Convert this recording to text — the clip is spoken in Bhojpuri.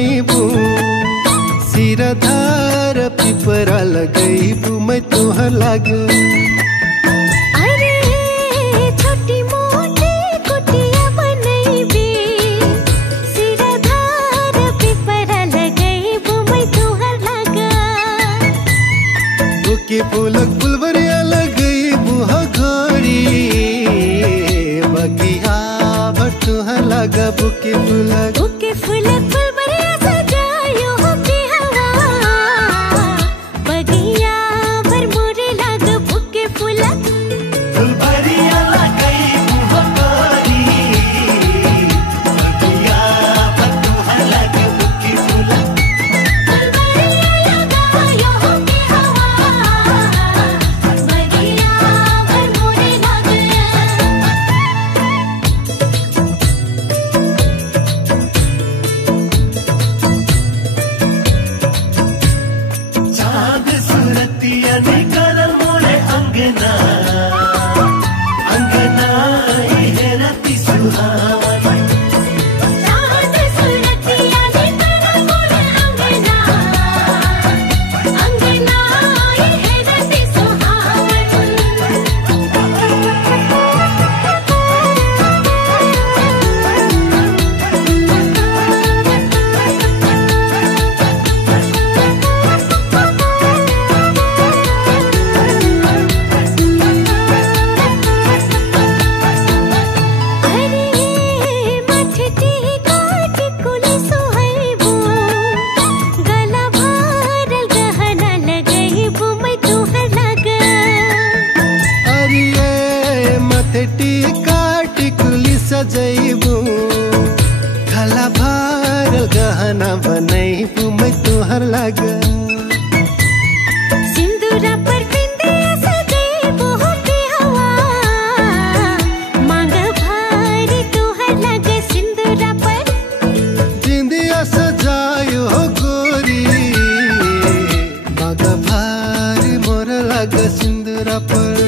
बनैबू सिरधार पिपरा लगैबू मैं तुहर लाग बुके फूलक फुलवरिया लगैबू घड़ी बगिया भटुहर लागा बुके फूलक फुलवरिया सजायो के हवा बगिया भर मोरे लाग बुके फूलक फुलवरिया लगैबू घड़ी बगिया भटुहर लागा बुके फूलक सजैबू खला भार गहना बनैबू मैं तुहर लाग सिंदूरा पर बिंदिया सजैबू के हवा मांग भार तुहर लाग सिंदूरा पर बिंदिया सजायो गोरी मांग भार मोर लाग सिंदूरा पर